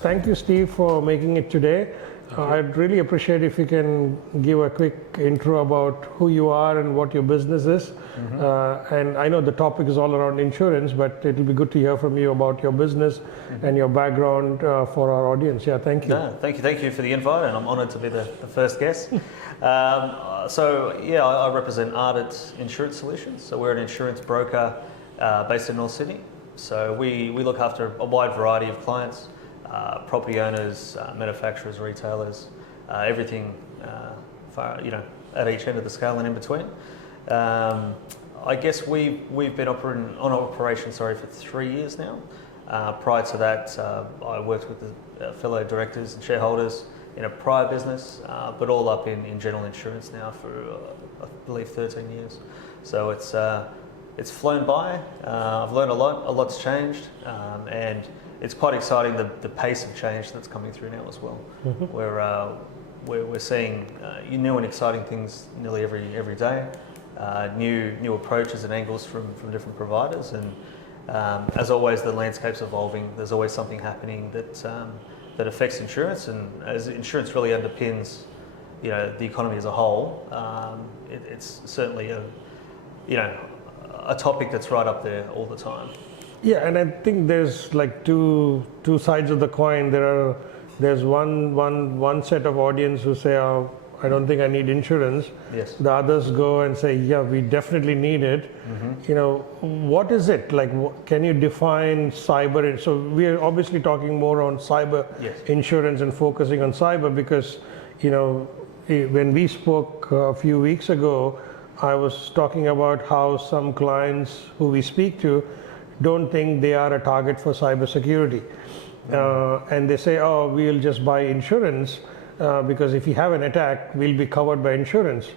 Thank you, Steve, for making it today. I'd really appreciate if you can give a quick intro about who you are and what your business is. And I know the topic is all around insurance, but it'll be good to hear from you about your business and your background for our audience. Yeah, thank you. No, thank you for the invite, and I'm honoured to be the first guest. I represent Ardent Insurance Solutions. So we're an insurance broker based in North Sydney. So we look after a wide variety of clients. Property owners, manufacturers, retailers, everything at each end of the scale and in between. I guess we've been operating on operation for 3 years now. Prior to that, I worked with the fellow directors and shareholders in a prior business, but all up in general insurance now for I believe 13 years. So it's flown by. I've learned a lot. A lot's changed, and it's quite exciting the pace of change that's coming through now as well. We're seeing new and exciting things nearly every day. New approaches and angles from different providers, and as always, the landscape's evolving. There's always something happening that affects insurance, and as insurance really underpins the economy as a whole, it's certainly a topic that's right up there all the time. Yeah, and I think there's like two sides of the coin. There's one set of audience who say, "Oh, I don't think I need insurance." Yes. The others go and say, "Yeah, we definitely need it." What is it like? Can you define cyber? So we are obviously talking more on cyber insurance and focusing on cyber because when we spoke a few weeks ago, I was talking about how some clients who we speak to don't think they are a target for cybersecurity. And they say, "Oh, we'll just buy insurance because if you have an attack, we'll be covered by insurance."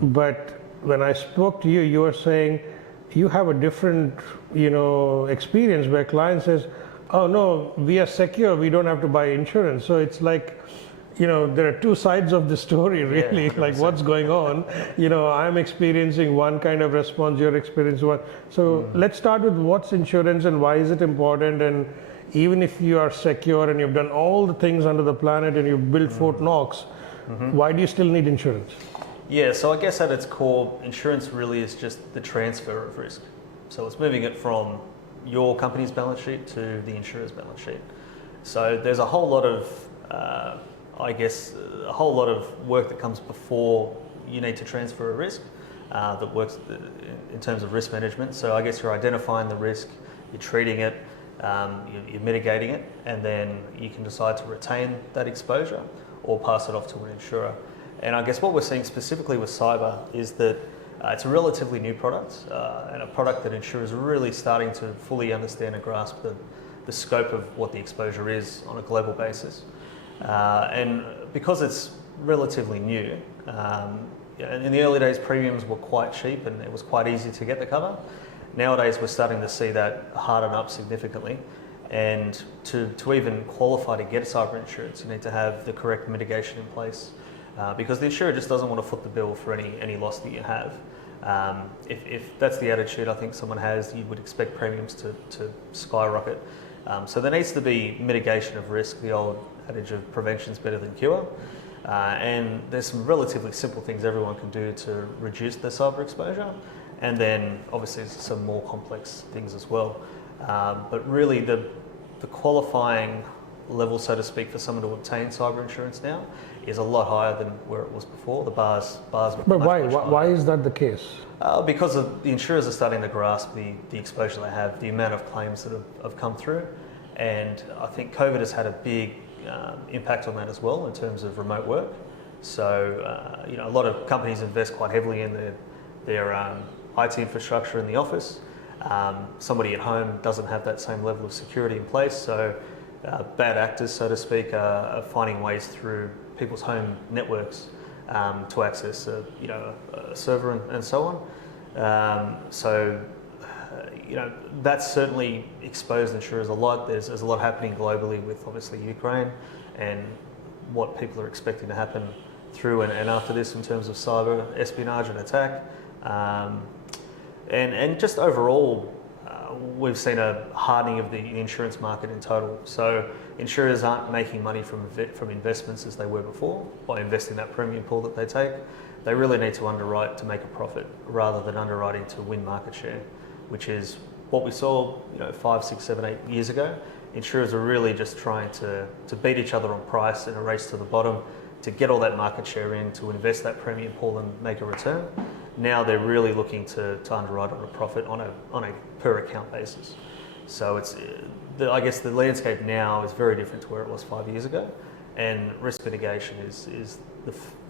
But when I spoke to you, you were saying you have a different experience where client says, "Oh no, we are secure, we don't have to buy insurance." So it's like, there are two sides of the story, really. Yeah, like what's going on. I'm experiencing one kind of response, you're experiencing one. So let's start with what's insurance and why is it important, and even if you are secure and you've done all the things under the planet and you've built Fort Knox, why do you still need insurance? Yeah, so I guess at its core, insurance really is just the transfer of risk. So it's moving it from your company's balance sheet to the insurer's balance sheet. So there's a whole lot of a whole lot of work that comes before you need to transfer a risk that works in terms of risk management. So I guess you're identifying the risk, you're treating it, you're mitigating it, and then you can decide to retain that exposure or pass it off to an insurer. And I guess what we're seeing specifically with cyber is that it's a relatively new product and a product that insurers are really starting to fully understand and grasp the scope of what the exposure is on a global basis. And because it's relatively new, in the early days premiums were quite cheap and it was quite easy to get the cover. Nowadays we're starting to see that harden up significantly, and to even qualify to get cyber insurance you need to have the correct mitigation in place, because the insurer just doesn't want to foot the bill for any loss that you have. If that's the attitude I think someone has, you would expect premiums to skyrocket. So there needs to be mitigation of risk, the old adage of prevention is better than cure. And there's some relatively simple things everyone can do to reduce their cyber exposure. And then obviously there's some more complex things as well. But really the qualifying level, so to speak, for someone to obtain cyber insurance now is a lot higher than where it was before. The bars. But why is that the case? Because the insurers are starting to grasp the exposure they have, the amount of claims that have come through, and I think COVID has had a big impact on that as well in terms of remote work. So a lot of companies invest quite heavily in their IT infrastructure in the office. Somebody at home doesn't have that same level of security in place, so bad actors, so to speak, are finding ways through people's home networks to access a server and so on. That's certainly exposed insurers a lot. There's a lot happening globally with obviously Ukraine and what people are expecting to happen through and after this in terms of cyber espionage and attack. And just overall, we've seen a hardening of the insurance market in total. So insurers aren't making money from investments as they were before by investing that premium pool that they take. They really need to underwrite to make a profit rather than underwriting to win market share, which is what we saw 5, 6, 7, 8 years ago. Insurers are really just trying to beat each other on price in a race to the bottom, to get all that market share in, to invest that premium pool and make a return. Now they're really looking to underwrite on a profit on a per account basis. So I guess the landscape now is very different to where it was 5 years ago, and risk mitigation is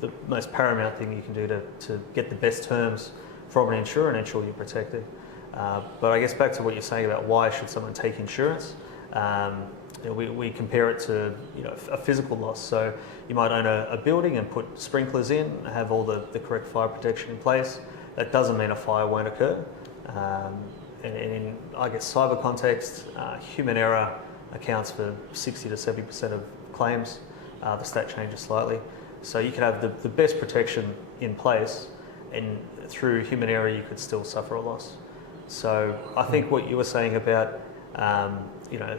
the most paramount thing you can do to get the best terms from an insurer and ensure you're protected. But I guess back to what you're saying about why should someone take insurance, we compare it to a physical loss. So you might own a building and put sprinklers in, have all the correct fire protection in place. That doesn't mean a fire won't occur. And in, I guess, cyber context, human error accounts for 60 to 70% of claims. The stat changes slightly. So you could have the best protection in place, and through human error you could still suffer a loss. So I think what you were saying about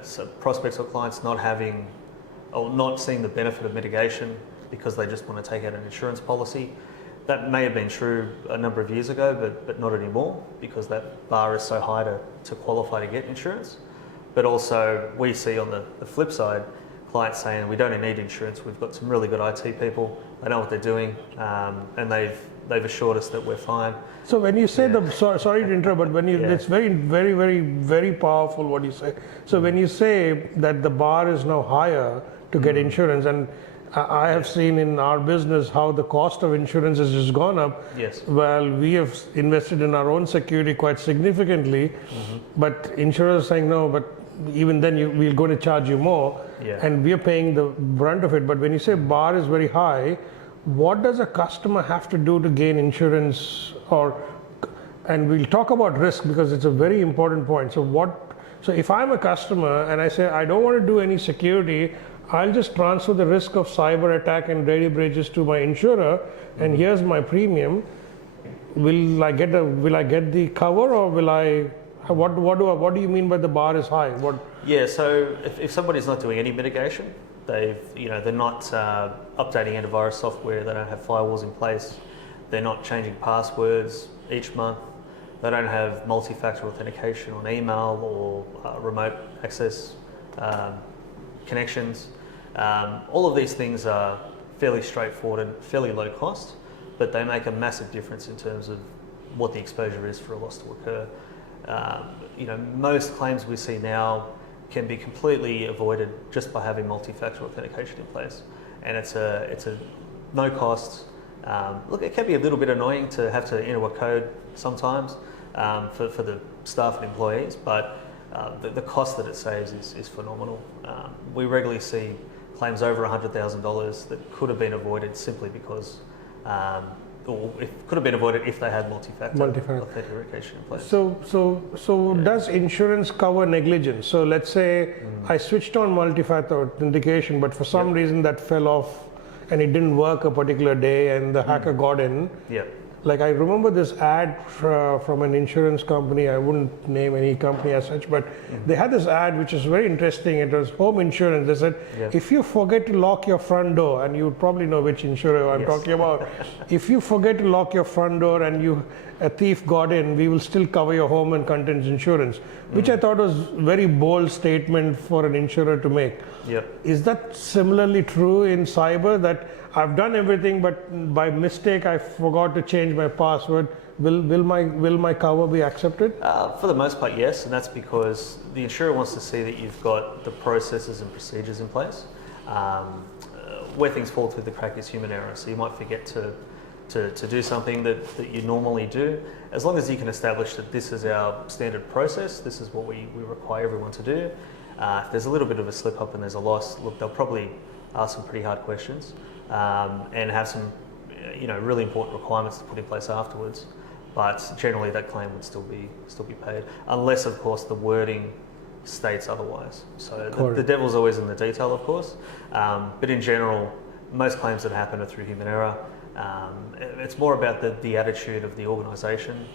so prospects or clients not seeing the benefit of mitigation because they just want to take out an insurance policy, that may have been true a number of years ago, but not anymore, because that bar is so high to qualify to get insurance. But also we see on the flip side, clients saying we don't need insurance, we've got some really good IT people, they know what they're doing, and they've assured us that we're fine. So when you say sorry to interrupt, but when you it's very, very, very, very powerful what you say. So when you say that the bar is now higher to get insurance, and I have seen in our business how the cost of insurance has just gone up. Yes. Well, we have invested in our own security quite significantly, but insurers are saying no, but even then we're going to charge you more, and we're paying the brunt of it. But when you say bar is very high, what does a customer have to do to gain insurance? And we'll talk about risk because it's a very important point. So if I'm a customer and I say I don't want to do any security, I'll just transfer the risk of cyber attack and data breaches to my insurer, and here's my premium. Will I get the cover, or will I? What do you mean by the bar is high? Yeah, so if somebody's not doing any mitigation, they're not updating antivirus software, they don't have firewalls in place, they're not changing passwords each month, they don't have multi-factor authentication on email or remote access connections. All of these things are fairly straightforward and fairly low cost, but they make a massive difference in terms of what the exposure is for a loss to occur. Most claims we see now can be completely avoided just by having multi-factor authentication in place, and it's a no cost. Look, it can be a little bit annoying to have to enter a code sometimes for the staff and employees, but the cost that it saves is phenomenal. We regularly see claims over $100,000 that could have been avoided simply because, or it could have been avoided if they had multi-factor authentication in place. So does insurance cover negligence? So let's say I switched on multi-factor authentication, but for some reason that fell off and it didn't work a particular day, and the hacker got in. Yeah. Like I remember this ad from an insurance company, I wouldn't name any company as such, but they had this ad which is very interesting. It was home insurance. They said, if you forget to lock your front door, and you probably know which insurer I'm talking about, if you forget to lock your front door and a thief got in, we will still cover your home and contents insurance, which I thought was a very bold statement for an insurer to make. Is that similarly true in cyber, that I've done everything, but by mistake I forgot to change my password? Will my cover be accepted? For the most part, yes, and that's because the insurer wants to see that you've got the processes and procedures in place. Where things fall through the crack is human error, so you might forget to do something that you normally do. As long as you can establish that this is our standard process, this is what we require everyone to do. If there's a little bit of a slip up and there's a loss, look, they'll probably ask some pretty hard questions. And have some, really important requirements to put in place afterwards. But generally, that claim would still be paid, unless, of course, the wording states otherwise. So the devil's always in the detail, of course. But in general, most claims that happen are through human error. It's more about the attitude of the organisation.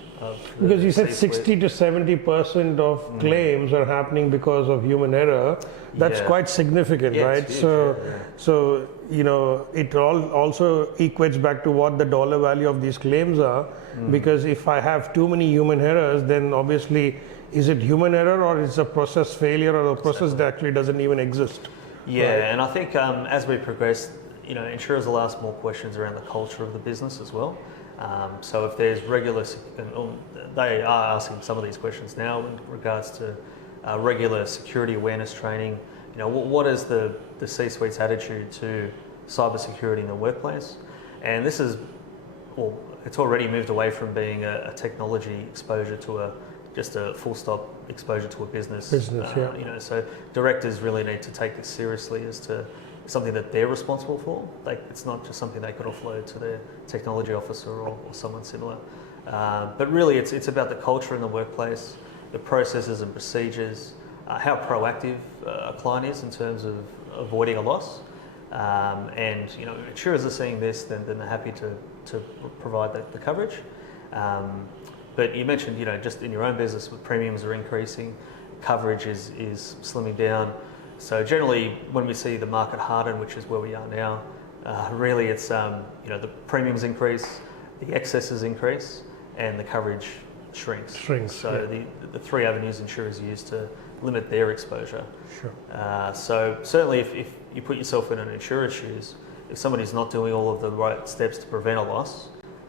Because you said 60 to 70% of claims are happening because of human error. That's quite significant, right? It's huge, So you know, it also equates back to what the dollar value of these claims are. Because if I have too many human errors, then obviously, is it human error or is it a process failure or a process that actually doesn't even exist? Yeah, right? and I think as we progress, you know, insurers will ask more questions around the culture of the business as well. So if there's they are asking some of these questions now in regards to regular security awareness training. You know, what is the C-suite's attitude to cybersecurity in the workplace? And this is, well, it's already moved away from being a technology exposure to just a full stop exposure to a business. Yeah. You know, so directors really need to take this seriously as to something that they're responsible for. It's not just something they could offload to their technology officer or someone similar. But really, it's about the culture in the workplace, the processes and procedures, how proactive a client is in terms of avoiding a loss. And you know, insurers are seeing this, then they're happy to provide the coverage. But you mentioned, you know, just in your own business, with premiums are increasing, coverage is slimming down. So generally, when we see the market harden, which is where we are now, really it's you know, the premiums increase, the excesses increase, and the coverage shrinks. So the three avenues insurers use to limit their exposure. Sure. So certainly, if you put yourself in an insurer's shoes, if somebody's not doing all of the right steps to prevent a loss,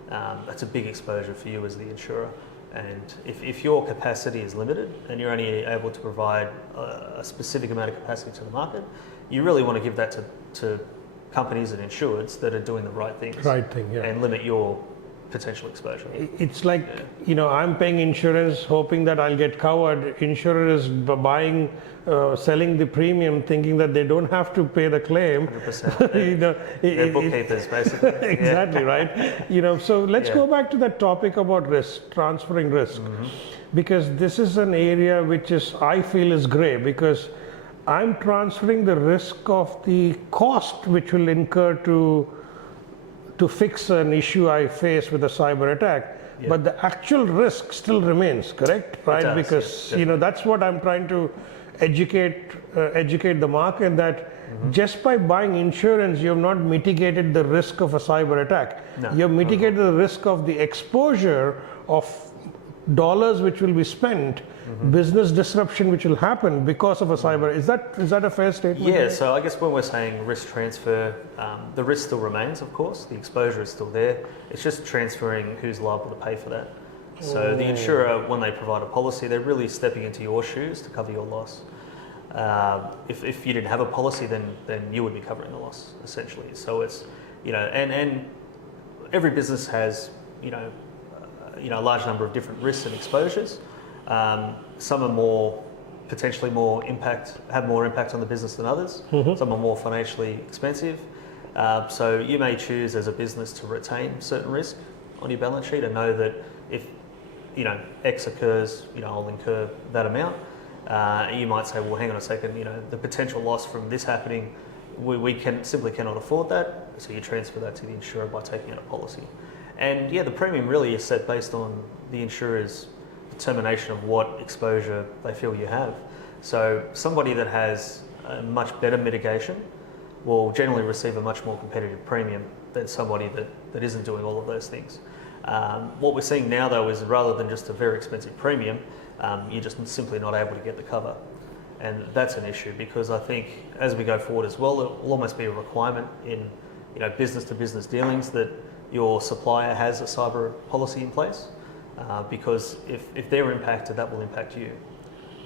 that's a big exposure for you as the insurer. And if your capacity is limited and you're only able to provide a specific amount of capacity to the market, you really want to give that to companies and insureds that are doing the right things. And limit your potential exposure. It's like, you know, I'm paying insurance hoping that I'll get covered. Insurer is buying, selling the premium thinking that they don't have to pay the claim. 100%. You know, they're bookkeepers, basically. Exactly, right? You know, so let's go back to that topic about risk, transferring risk. Because this is an area which I feel is gray, because I'm transferring the risk of the cost which will incur to fix an issue I face with a cyber attack, but the actual risk still remains, correct? Right? Does, because you know, that's what I'm trying to educate the market, that just by buying insurance, you have not mitigated the risk of a cyber attack. No, you have mitigated the risk of the exposure of dollars which will be spent, business disruption which will happen because of a cyber. Is that a fair statement? Yeah, so I guess when we're saying risk transfer, the risk still remains, of course. The exposure is still there. It's just transferring who's liable to pay for that. So the insurer, when they provide a policy, they're really stepping into your shoes to cover your loss. If you didn't have a policy, then you would be covering the loss, essentially. So it's, you know, and every business has, you know, a large number of different risks and exposures. Some are potentially have more impact on the business than others. Some are more financially expensive. So you may choose as a business to retain certain risk on your balance sheet and know that if, you know, X occurs, you know, I'll incur that amount. You might say, well, hang on a second, you know, the potential loss from this happening, we simply cannot afford that. So you transfer that to the insurer by taking out a policy. And yeah, the premium really is set based on the insurer's determination of what exposure they feel you have. So somebody that has a much better mitigation will generally receive a much more competitive premium than somebody that isn't doing all of those things. What we're seeing now, though, is rather than just a very expensive premium, you're just simply not able to get the cover. And that's an issue, because I think as we go forward as well, it will almost be a requirement in, you know, business-to-business dealings that your supplier has a cyber policy in place, because if they're impacted, that will impact you.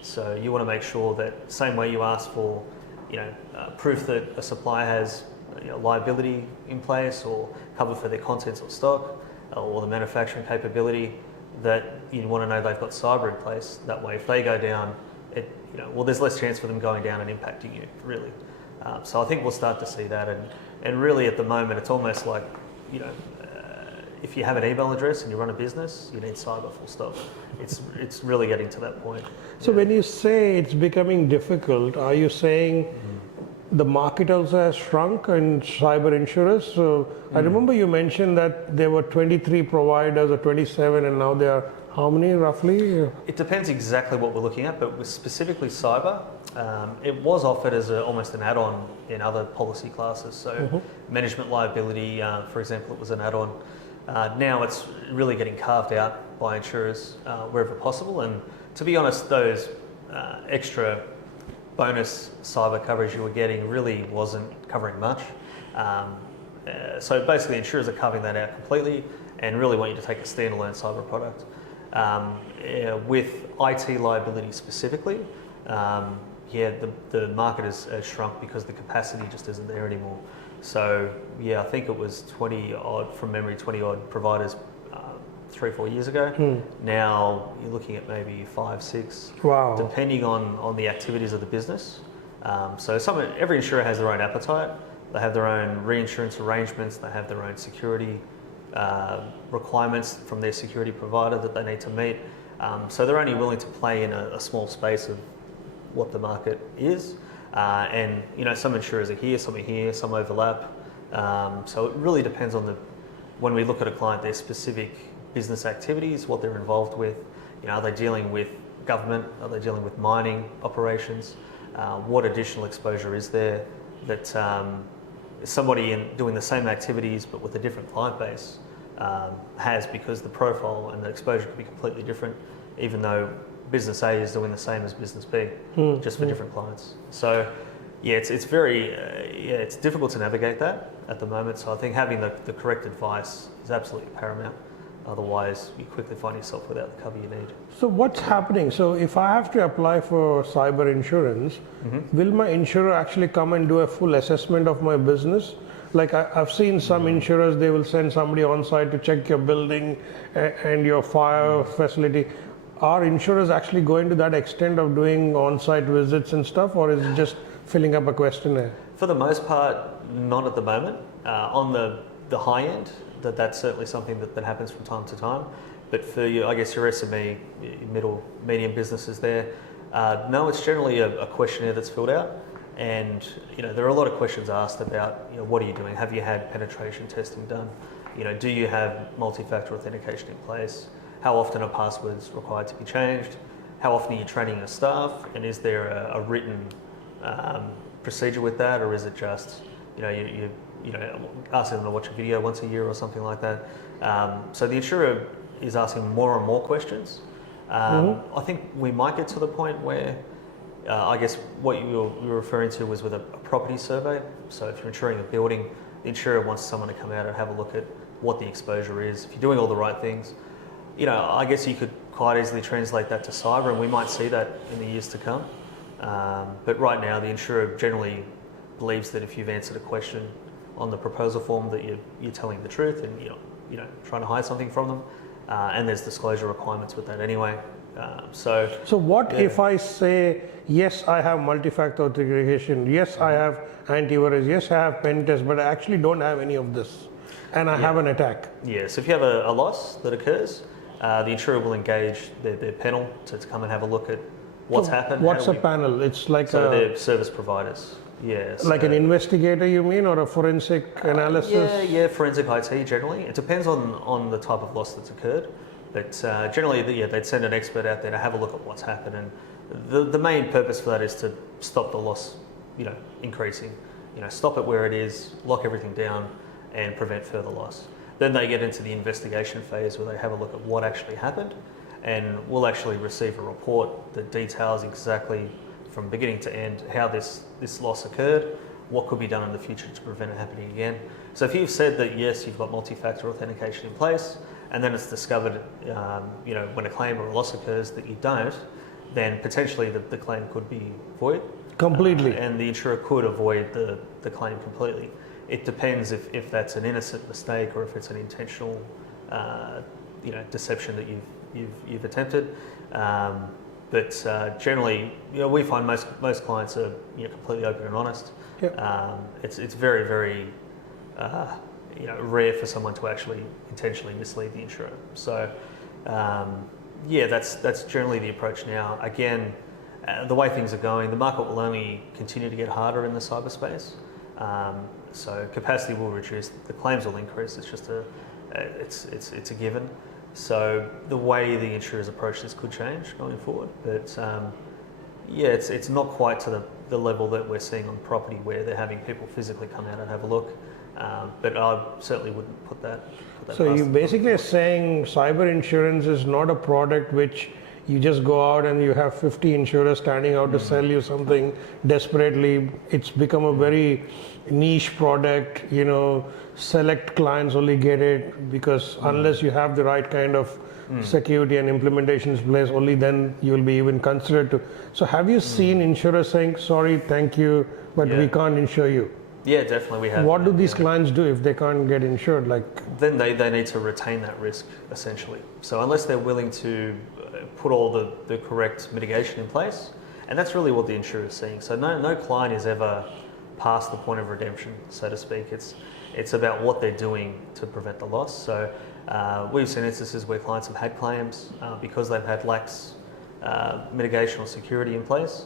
So you want to make sure that same way you ask for, you know, proof that a supplier has, you know, liability in place or cover for their contents or stock or the manufacturing capability, that you want to know they've got cyber in place. That way, if they go down, there's less chance for them going down and impacting you, really. So I think we'll start to see that, and really at the moment, it's almost like, you know, if you have an email address and you run a business, you need cyber, full stop. It's really getting to that point. So when you say it's becoming difficult, are you saying the market also has shrunk in cyber insurers. So I remember you mentioned that there were 23 providers or 27, and now there are how many roughly? It depends exactly what we're looking at, but with specifically cyber, it was offered as almost an add-on in other policy classes. So management liability, for example, it was an add-on. Now it's really getting carved out by insurers wherever possible. And to be honest, those extra bonus cyber coverage you were getting really wasn't covering much. So basically insurers are carving that out completely and really want you to take a standalone cyber product. With IT liability specifically, the market has shrunk because the capacity just isn't there anymore. So yeah, I think it was 20 odd, from memory, 20 odd providers 3-4 years ago. Now you're looking at maybe 5, 6, Wow. depending on the activities of the business. So every insurer has their own appetite. They have their own reinsurance arrangements. They have their own security requirements from their security provider that they need to meet. So they're only willing to play in a small space of what the market is. And some insurers are here, some overlap. So it really depends on when we look at a client, their specific business activities, what they're involved with. Are they dealing with government? Are they dealing with mining operations? What additional exposure is there that somebody doing the same activities but with a different client base has, because the profile and the exposure could be completely different, even though business A is doing the same as business B, just for different clients. So yeah, it's difficult to navigate that at the moment. So I think having the correct advice is absolutely paramount. Otherwise, you quickly find yourself without the cover you need. So what's happening? So if I have to apply for cyber insurance, will my insurer actually come and do a full assessment of my business? Like I've seen some insurers, they will send somebody on site to check your building and your fire facility. Are insurers actually going to that extent of doing on-site visits and stuff, or is it just filling up a questionnaire? For the most part, not at the moment. On the high end, that's certainly something that happens from time to time. But for your SME, your medium businesses there, no, it's generally a questionnaire that's filled out. And there are a lot of questions asked about what are you doing? Have you had penetration testing done? Do you have multi-factor authentication in place? How often are passwords required to be changed? How often are you training your staff? And is there a written procedure with that, or is it just you asking them to watch a video once a year or something like that? So the insurer is asking more and more questions. I think we might get to the point where what you were referring to was with a property survey. So if you're insuring a building, the insurer wants someone to come out and have a look at what the exposure is. If you're doing all the right things, I guess you could quite easily translate that to cyber, and we might see that in the years to come. But right now, the insurer generally believes that if you've answered a question on the proposal form, that you're telling the truth and you're trying to hide something from them. And there's disclosure requirements with that anyway. So what if I say, yes, I have multi-factor authentication, yes, I have antivirus, yes, I have pen test, but I actually don't have any of this, and I have an attack? Yeah, so if you have a loss that occurs, the insurer will engage their panel to come and have a look at what's happened. What's a panel? It's like they're service providers. Yeah. So like an investigator, you mean, or a forensic analysis? Yeah, forensic IT generally. It depends on the type of loss that's occurred. But generally, they'd send an expert out there to have a look at what's happened. And the main purpose for that is to stop the loss, increasing. Stop it where it is, lock everything down, and prevent further loss. Then they get into the investigation phase where they have a look at what actually happened, and we'll actually receive a report that details exactly from beginning to end how this loss occurred, what could be done in the future to prevent it happening again. So if you've said that yes, you've got multi-factor authentication in place, and then it's discovered when a claim or a loss occurs that you don't, then potentially the claim could be void. Completely. And the insurer could avoid the claim completely. It depends if that's an innocent mistake or if it's an intentional deception that you've attempted. But generally, we find most clients are completely open and honest. Yep. It's very, very rare for someone to actually intentionally mislead the insurer. So that's generally the approach now. Again, the way things are going, the market will only continue to get harder in the cyberspace. So capacity will reduce, the claims will increase. It's just it's a given. So the way the insurers approach this could change going forward. But yeah, it's not quite to the level that we're seeing on property where they're having people physically come out and have a look. But I certainly wouldn't put that So you basically are saying cyber insurance is not a product which you just go out and you have 50 insurers standing out to sell you something desperately. It's become a very niche product, select clients only get it because unless you have the right kind of security and implementations in place, only then you will be even considered to. So have you seen insurers saying, sorry, thank you, but we can't insure you? Yeah, definitely we have. What do these clients do if they can't get insured? Then they need to retain that risk, essentially. So unless they're willing to put all the correct mitigation in place, and that's really what the insurer is seeing. So no client is ever past the point of redemption, so to speak. It's about what they're doing to prevent the loss. So we've seen instances where clients have had claims because they've had lax mitigation or security in place,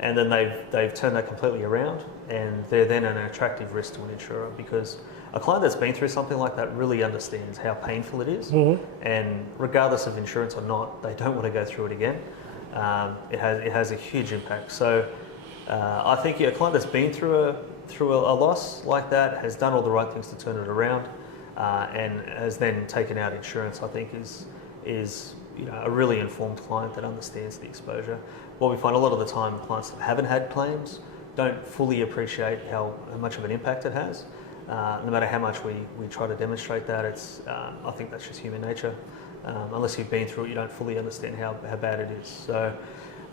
and then they've turned that completely around, and they're then an attractive risk to an insurer because a client that's been through something like that really understands how painful it is, and regardless of insurance or not, they don't want to go through it again. It has a huge impact. So I think a client that's been through a loss like that has done all the right things to turn it around, and has then taken out insurance. I think is a really informed client that understands the exposure. What we find a lot of the time, clients that haven't had claims don't fully appreciate how much of an impact it has. No matter how much we try to demonstrate that, I think that's just human nature. Unless you've been through it, you don't fully understand how bad it is. So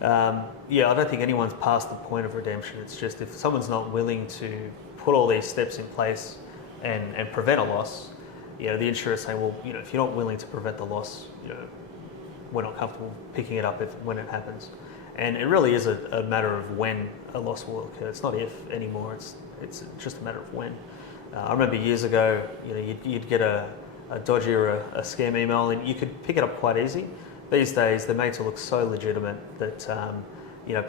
yeah, I don't think anyone's past the point of redemption. It's just if someone's not willing to put all these steps in place and prevent a loss, the insurer is saying, well, if you're not willing to prevent the loss, we're not comfortable picking it up when it happens. And it really is a matter of when a loss will occur. It's not if anymore. It's just a matter of when. I remember years ago, you'd get a dodgy or a scam email, and you could pick it up quite easy. These days, they're made to look so legitimate that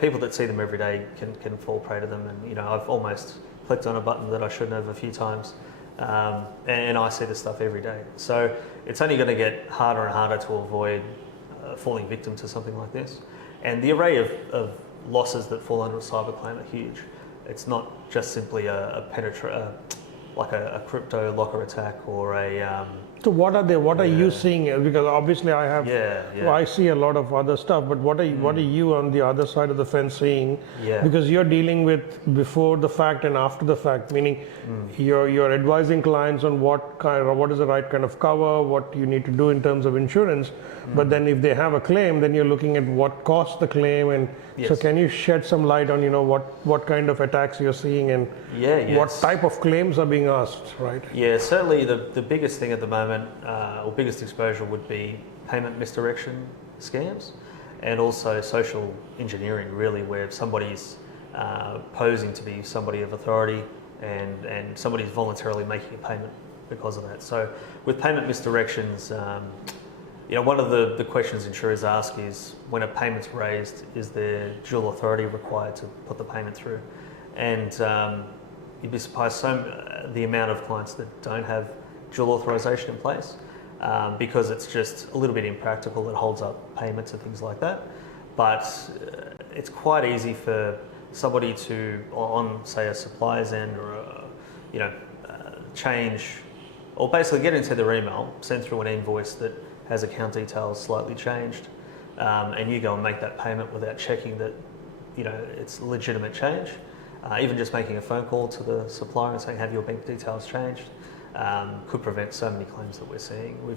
people that see them every day can fall prey to them. And I've almost clicked on a button that I shouldn't have a few times, and I see this stuff every day. So it's only going to get harder and harder to avoid falling victim to something like this. And the array of losses that fall under a cyber claim are huge. It's not just simply like a crypto locker attack or a. So what are they? What are you seeing? Because obviously I have. Well, I see a lot of other stuff, but what are you on the other side of the fence seeing? Because you're dealing with before the fact and after the fact, meaning you're advising clients on what is the right kind of cover, what you need to do in terms of insurance. But then if they have a claim, then you're looking at what cost the claim, and so can you shed some light on what kind of attacks you're seeing and what type of claims are being asked, right? Yeah, certainly the biggest thing at the moment, or biggest exposure, would be payment misdirection scams, and also social engineering, really, where somebody's posing to be somebody of authority and somebody's voluntarily making a payment because of that. So with payment misdirections, one of the questions insurers ask is, when a payment's raised, is there dual authority required to put the payment through? And you'd be surprised the amount of clients that don't have dual authorization in place, because it's just a little bit impractical. It holds up payments and things like that. But it's quite easy for somebody to, on say a supplier's end or change, or basically get into their email, send through an invoice that has account details slightly changed, and you go and make that payment without checking that it's legitimate change. Even just making a phone call to the supplier and saying, have your bank details changed, could prevent so many claims that we're seeing. We've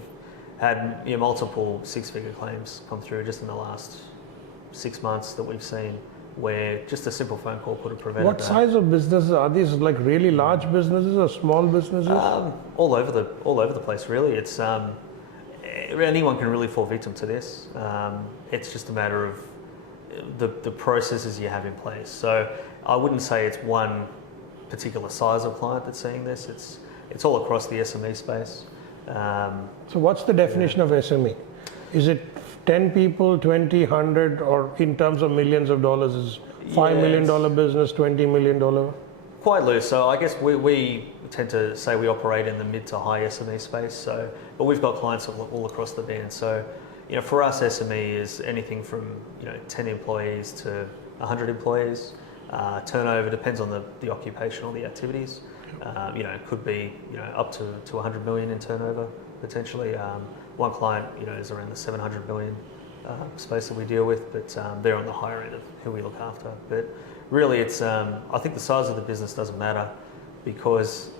had multiple six-figure claims come through just in the last 6 months that we've seen, where just a simple phone call could have prevented What size of businesses are these? Like really large businesses or small businesses? All over the place, really. It's anyone can really fall victim to this. It's just a matter of the processes you have in place. So I wouldn't say it's one particular size of client that's seeing this. It's all across the SME space. So what's the definition of SME? Is it 10 people, 20, 100, or in terms of millions of dollars, is $5 million business, $20 million? Quite loose. So I guess we tend to say we operate in the mid to high SME space. So, but we've got clients all across the band. So, for us, SME is anything from 10 employees to 100 employees. Turnover depends on the occupation or the activities. It could be up to 100 million in turnover potentially. One client is around the 700 million space that we deal with, but they're on the higher end of who we look after. But really, it's I think the size of the business doesn't matter because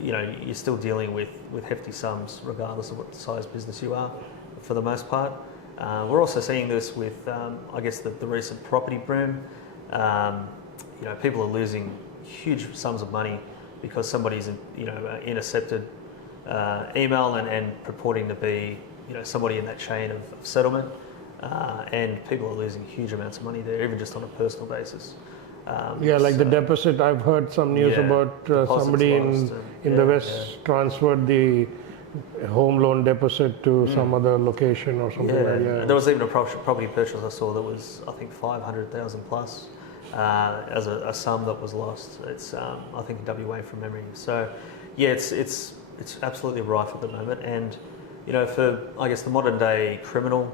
you're still dealing with hefty sums regardless of what size business you are, for the most part. We're also seeing this with I guess the recent property boom. People are losing huge sums of money because somebody's intercepted email and purporting to be somebody in that chain of settlement, and people are losing huge amounts of money there, even just on a personal basis. Like the deposit. I've heard some news about somebody in the West transferred the home loan deposit to some other location or something like that. There was even a property purchase I saw that was, I think, 500,000 plus as a sum that was lost. It's I think in WA from memory. So it's absolutely rife at the moment, and for I guess the modern day criminal,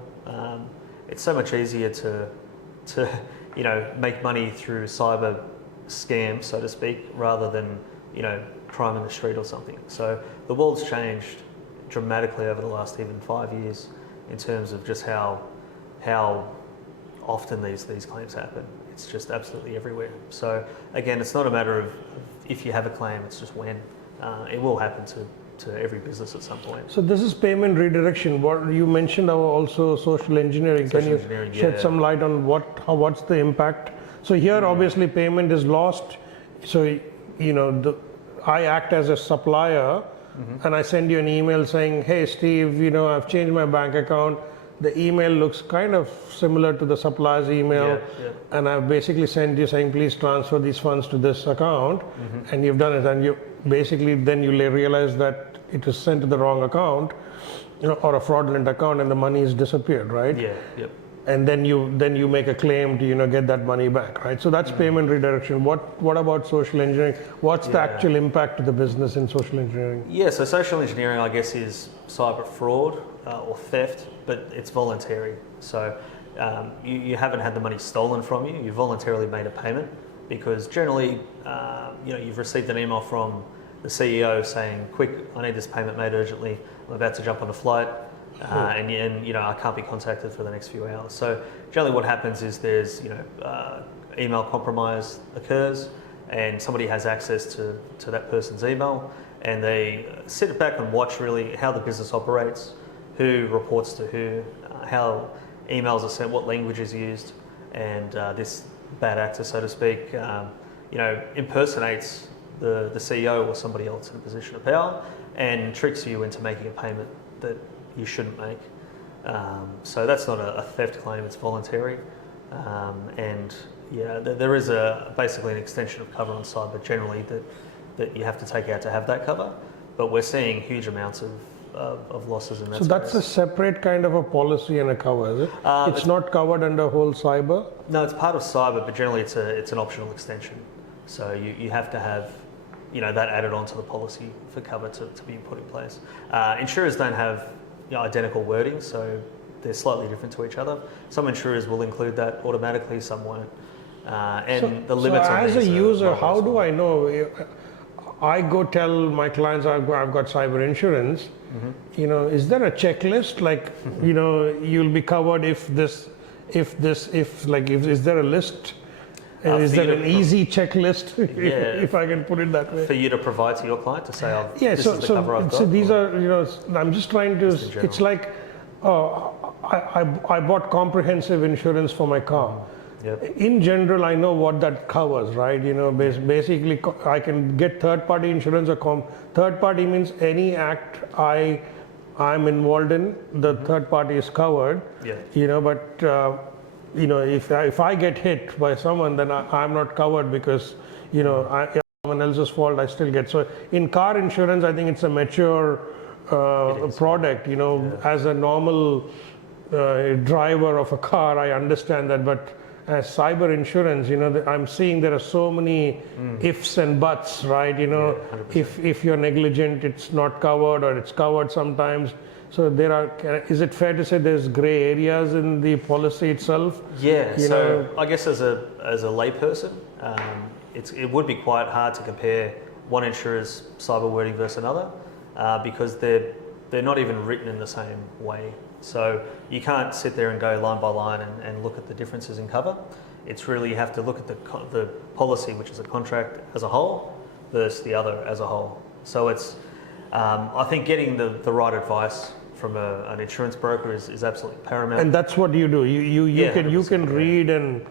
it's so much easier to make money through cyber scams, so to speak, rather than crime in the street or something. So the world's changed dramatically over the last even 5 years in terms of just how often these claims happen. It's just absolutely everywhere. So again, it's not a matter of if you have a claim, it's just when. It will happen to every business at some point. So this is payment redirection. What you mentioned also social engineering. Can you shed some light on what's the impact? So here obviously payment is lost. So I act as a supplier, and I send you an email saying, "Hey Steve, I've changed my bank account." The email looks kind of similar to the supplier's email, and I've basically sent you saying, "Please transfer these funds to this account," and you've done it, and you basically then you realize that it was sent to the wrong account, or a fraudulent account, and the money has disappeared, right? And then you make a claim to get that money back, right? So that's payment redirection. What about social engineering? What's the actual impact to the business in social engineering? So social engineering, I guess, is cyber fraud or theft, but it's voluntary. So you haven't had the money stolen from you. You voluntarily made a payment because generally, you've received an email from the CEO saying, "Quick, I need this payment made urgently. I'm about to jump on a flight." And I can't be contacted for the next few hours. So generally what happens is there's email compromise occurs and somebody has access to that person's email, and they sit back and watch really how the business operates, who reports to who, how emails are sent, what language is used, and this bad actor, so to speak, impersonates the CEO or somebody else in a position of power and tricks you into making a payment that you shouldn't make. So that's not a theft claim, it's voluntary. There is basically an extension of cover on cyber generally that you have to take out to have that cover, but we're seeing huge amounts of losses in that space. So that's a separate kind of a policy and a cover, is it? It's not covered under whole cyber? No, it's part of cyber, but generally it's an optional extension. So you have to have that added onto the policy for cover to be put in place. Insurers don't have identical wording, so they're slightly different to each other. Some insurers will include that automatically, some won't. The limits on these. So as a user, how do I know? I go tell my clients I've got cyber insurance. Is there a checklist like you'll be covered if is there a list? Is there an easy checklist, if I can put it that way? For you to provide to your client to say, this is the cover I've got? So these are, I'm just trying to, it's like, I bought comprehensive insurance for my car. In general, I know what that covers, right? Basically, I can get third-party insurance. Third-party means any act I'm involved in, the third party is covered. But if I get hit by someone, then I'm not covered because if someone else's fault, I still get. So in car insurance, I think it's a mature product. As a normal driver of a car, I understand that, but as cyber insurance, I'm seeing there are so many ifs and buts, right? Yeah, if you're negligent, it's not covered, or it's covered sometimes. So is it fair to say there's gray areas in the policy itself? Yeah, I guess as a layperson, it would be quite hard to compare one insurer's cyber wording versus another, because they're not even written in the same way. So you can't sit there and go line by line and look at the differences in cover. It's really, you have to look at the policy, which is a contract as a whole, versus the other as a whole. So it's, I think getting the right advice from an insurance broker is absolutely paramount. And that's what you do. You can read and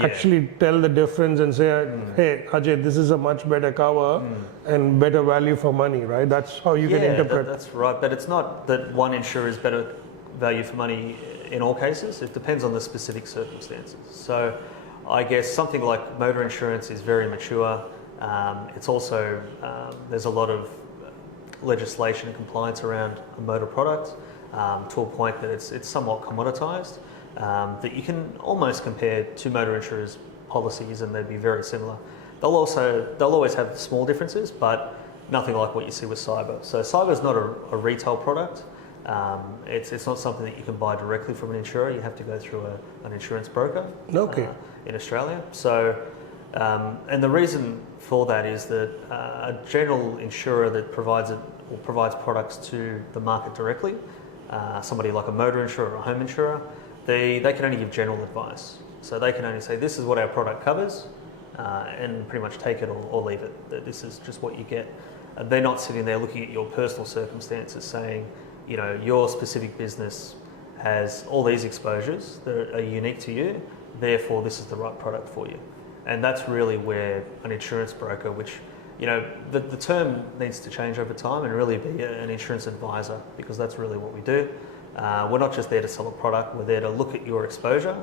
actually tell the difference and say, hey, Ajay, this is a much better cover and better value for money, right? That's how you can interpret. That's right. But it's not that one insurer is better value for money in all cases. It depends on the specific circumstances. So I guess something like motor insurance is very mature. It's also, there's a lot of legislation and compliance around a motor product, to a point that it's somewhat commoditized, that you can almost compare two motor insurers' policies and they'd be very similar. They'll always have small differences, but nothing like what you see with cyber. So cyber is not a retail product. It's not something that you can buy directly from an insurer. You have to go through an insurance broker in Australia. So, and the reason for that is that a general insurer that provides products to the market directly, somebody like a motor insurer or a home insurer, they can only give general advice. So they can only say, this is what our product covers, and pretty much take it or leave it. This is just what you get. And they're not sitting there looking at your personal circumstances saying, your specific business has all these exposures that are unique to you, therefore this is the right product for you. And that's really where an insurance broker, which, the term needs to change over time and really be an insurance advisor, because that's really what we do. We're not just there to sell a product, we're there to look at your exposure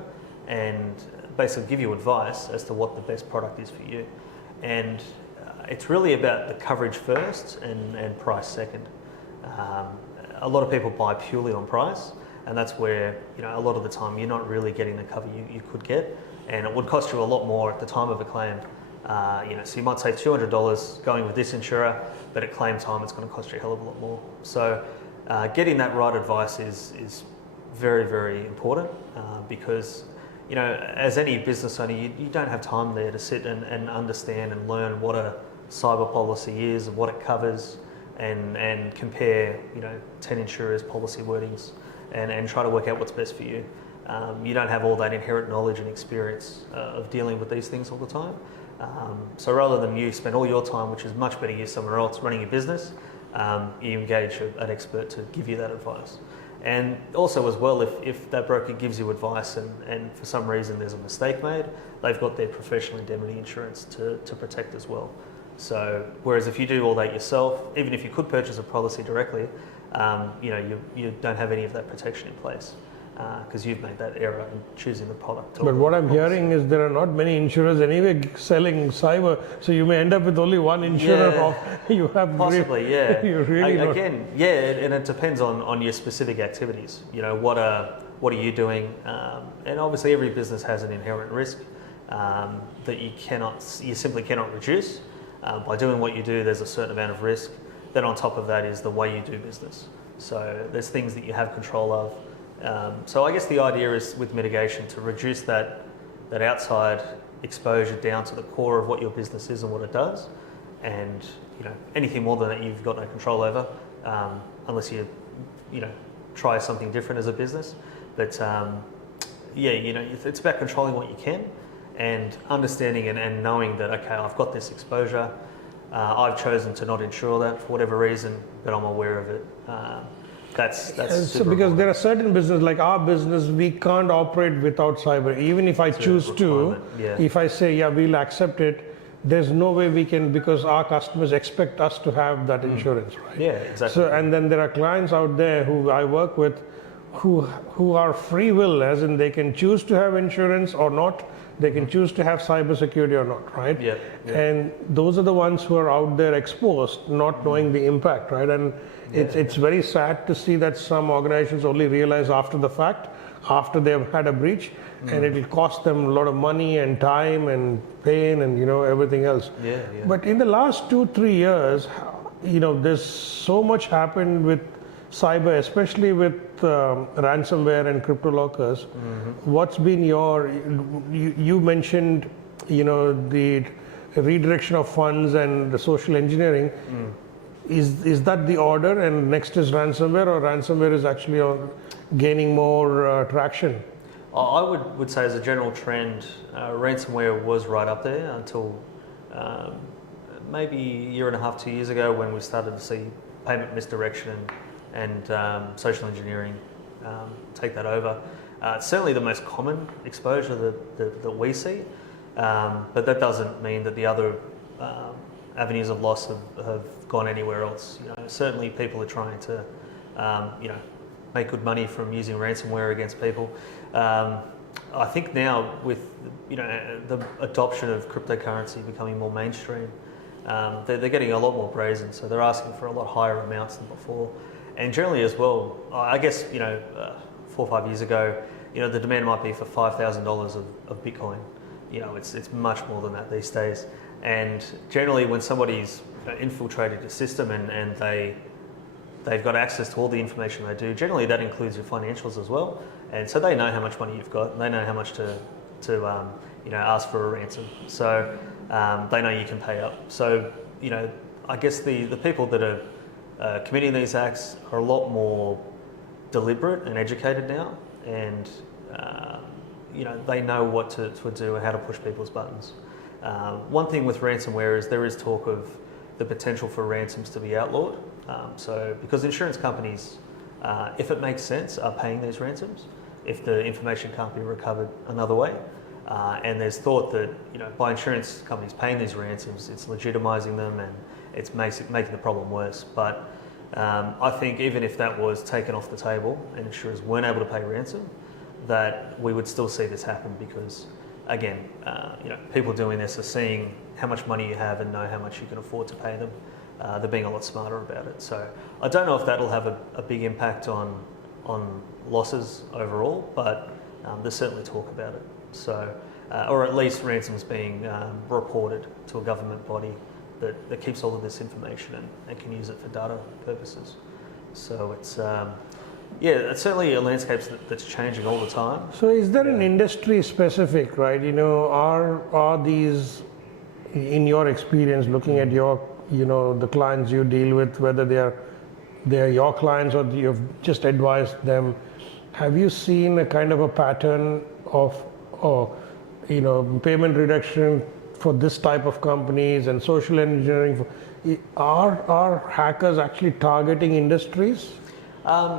and basically give you advice as to what the best product is for you. And it's really about the coverage first and price second. A lot of people buy purely on price, and that's where, a lot of the time you're not really getting the cover you could get, and it would cost you a lot more at the time of a claim. So you might save $200 going with this insurer, but at claim time it's going to cost you a hell of a lot more. So getting that right advice is very, very important, because as any business owner, you don't have time there to sit and understand and learn what a cyber policy is and what it covers, and compare 10 insurers' policy wordings and try to work out what's best for you. You don't have all that inherent knowledge and experience of dealing with these things all the time. So rather than you spend all your time, which is much better used somewhere else, running your business, you engage an expert to give you that advice. And also as well, if that broker gives you advice and for some reason there's a mistake made, they've got their professional indemnity insurance to protect as well. So whereas if you do all that yourself, even if you could purchase a policy directly, you don't have any of that protection in place, because you've made that error in choosing the product. But what I'm hearing is there are not many insurers anyway selling cyber, so you may end up with only one insurer. You have possibly, you really again, and it depends on your specific activities. What are you doing? And obviously, every business has an inherent risk that you simply cannot reduce. By doing what you do, there's a certain amount of risk. Then on top of that is the way you do business. So there's things that you have control of. So I guess the idea is with mitigation to reduce that outside exposure down to the core of what your business is and what it does. And anything more than that you've got no control over, unless you try something different as a business. But it's about controlling what you can and understanding and knowing that, okay, I've got this exposure. I've chosen to not insure that for whatever reason, but I'm aware of it. That's so because there are certain businesses, like our business, we can't operate without cyber. Even if I choose to, if I say, we'll accept it, there's no way we can, because our customers expect us to have that insurance, right? Yeah, exactly. So, and then there are clients out there who I work with who are free will, as in they can choose to have insurance or not, They can choose to have cybersecurity or not, right? Yeah. And those are the ones who are out there exposed, not knowing the impact, right? And it's very sad to see that some organizations only realize after the fact, after they've had a breach, and it'll cost them a lot of money and time and pain and everything else. But in the last 2-3 years, there's so much happened with cyber, especially with ransomware and crypto lockers. What's been you mentioned the redirection of funds and the social engineering. Is that the order, and next is ransomware, or ransomware is actually gaining more traction? I would say as a general trend, ransomware was right up there until maybe a year and a half, 2 years ago, when we started to see payment misdirection and social engineering take that over. It's certainly the most common exposure that we see, but that doesn't mean that the other avenues of loss have gone anywhere else. Certainly people are trying to make good money from using ransomware against people. I think now with the adoption of cryptocurrency becoming more mainstream, they're getting a lot more brazen, so they're asking for a lot higher amounts than before. And generally as well, I guess 4 or 5 years ago, the demand might be for $5,000 of Bitcoin. It's much more than that these days. And generally, when somebody's infiltrated your system and they've got access to all the information they do, generally that includes your financials as well. And so they know how much money you've got, and they know how much to ask for a ransom. So they know you can pay up. So I guess the people that are committing these acts are a lot more deliberate and educated now, and they know what to do and how to push people's buttons. One thing with ransomware is there is talk of the potential for ransoms to be outlawed. So because insurance companies, if it makes sense, are paying these ransoms if the information can't be recovered another way. And there's thought that by insurance companies paying these ransoms, it's legitimizing them and it's making the problem worse. But I think even if that was taken off the table and insurers weren't able to pay ransom, that we would still see this happen because, again, people doing this are seeing how much money you have and know how much you can afford to pay them. They're being a lot smarter about it. So I don't know if that'll have a big impact on losses overall, but there's certainly talk about it. So, or at least ransoms being reported to a government body that keeps all of this information and can use it for data purposes. So it's it's certainly a landscape that's changing all the time. So is there an industry specific, right? Are these, in your experience, looking at your the clients you deal with, whether they are your clients or you've just advised them, have you seen a kind of a pattern of payment reduction for this type of companies and social engineering? Are hackers actually targeting industries?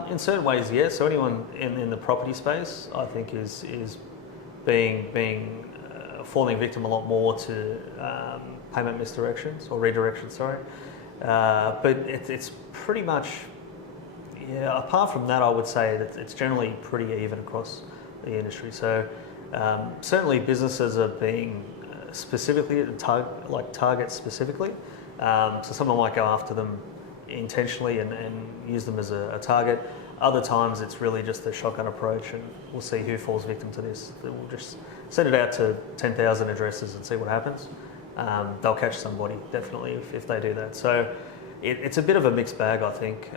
In certain ways, yes. So anyone in the property space, I think, is being falling victim a lot more to payment misdirections or redirections. Sorry, but it's pretty much Apart from that, I would say that it's generally pretty even across the industry. So certainly businesses are being specifically target specifically. So someone might go after them intentionally and use them as a target. Other times it's really just a shotgun approach, and we'll see who falls victim to this. We'll just send it out to 10,000 addresses and see what happens. They'll catch somebody, definitely, if they do that. So it's a bit of a mixed bag, I think.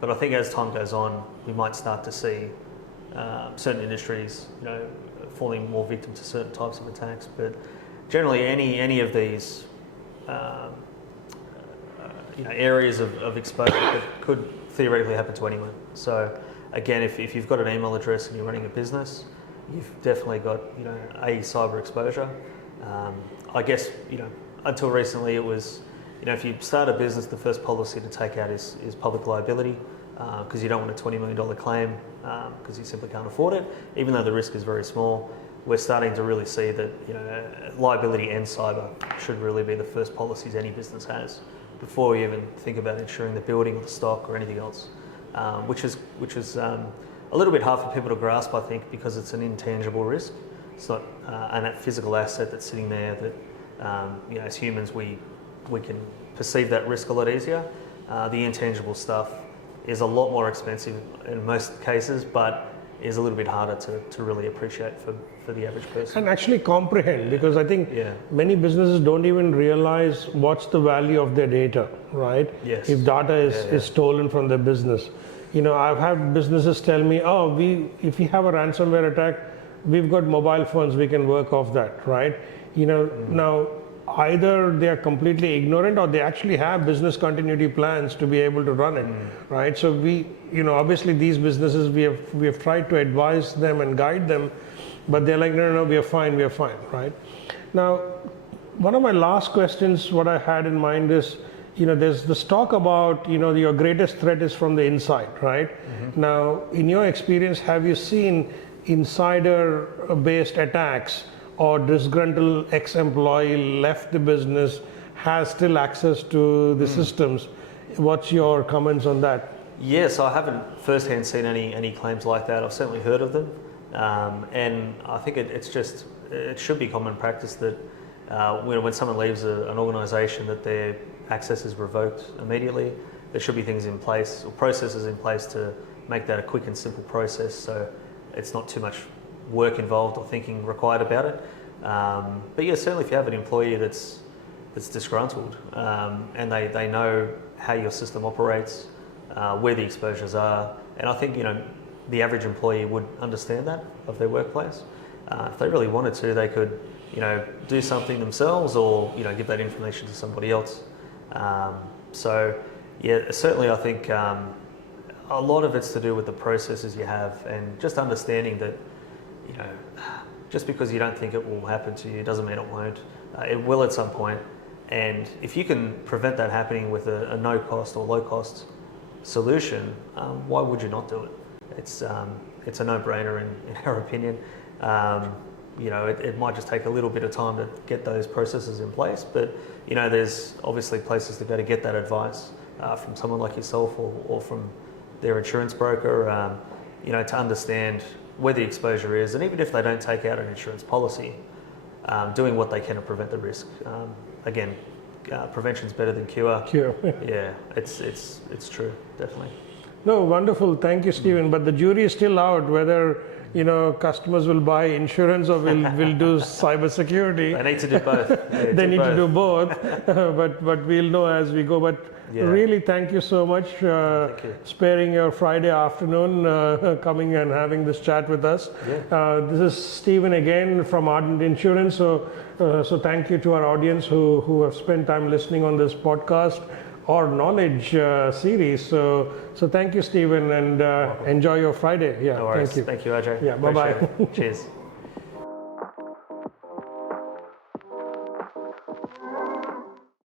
But I think as time goes on, we might start to see certain industries, falling more victim to certain types of attacks. But generally, any of these areas of exposure could theoretically happen to anyone. So again, if you've got an email address and you're running a business, you've definitely got a cyber exposure. I guess until recently it was if you start a business, the first policy to take out is public liability, because you don't want a $20 million claim because you simply can't afford it, even though the risk is very small. We're starting to really see that liability and cyber should really be the first policies any business has before we even think about insuring the building or the stock or anything else, which is a little bit hard for people to grasp, I think, because it's an intangible risk. It's not an physical asset that's sitting there that as humans we can perceive that risk a lot easier. The intangible stuff is a lot more expensive in most cases, but is a little bit harder to really appreciate for the average person. And actually comprehend, because I think many businesses don't even realize what's the value of their data, right? Yes. If data is stolen from their business. I've had businesses tell me, if we have a ransomware attack, we've got mobile phones, we can work off that, right? Now, either they are completely ignorant or they actually have business continuity plans to be able to run it, right? So we, obviously these businesses, we have tried to advise them and guide them, but they're like, no, we are fine, right? Now, one of my last questions, what I had in mind is, there's this talk about, your greatest threat is from the inside, right? Now, in your experience, have you seen insider-based attacks or disgruntled ex-employee left the business, has still access to the systems? What's your comments on that? Yes, I haven't firsthand seen any claims like that. I've certainly heard of them, and I think it should be common practice that when someone leaves an organisation, that their access is revoked immediately. There should be things in place or processes in place to make that a quick and simple process, so it's not too much work involved or thinking required about it. But yeah, certainly if you have an employee that's disgruntled and they know how your system operates, where the exposures are, and I think the average employee would understand that of their workplace. If they really wanted to, they could do something themselves or give that information to somebody else. So yeah, certainly I think a lot of it's to do with the processes you have and just understanding that just because you don't think it will happen to you doesn't mean it won't. It will at some point, and if you can prevent that happening with a no cost or low cost solution, why would you not do it? It's a no-brainer in our opinion. It might just take a little bit of time to get those processes in place, but there's obviously places to go to get that advice from someone like yourself or from their insurance broker, to understand where the exposure is, and even if they don't take out an insurance policy, doing what they can to prevent the risk. Again, prevention's better than cure. Yeah, it's true, definitely. No, wonderful. Thank you, Stephen. But the jury is still out whether customers will buy insurance or will do cybersecurity. They need to do both. They need to do both. but we'll know as we go. But really, thank you so much sparing your Friday afternoon, coming and having this chat with us. This is Stephen again from Ardent Insurance. So thank you to our audience who have spent time listening on this podcast or knowledge series. So thank you, Stephen, and enjoy your Friday. No worries. Thank you. Thank you, Ajay. Yeah, bye-bye. Cheers.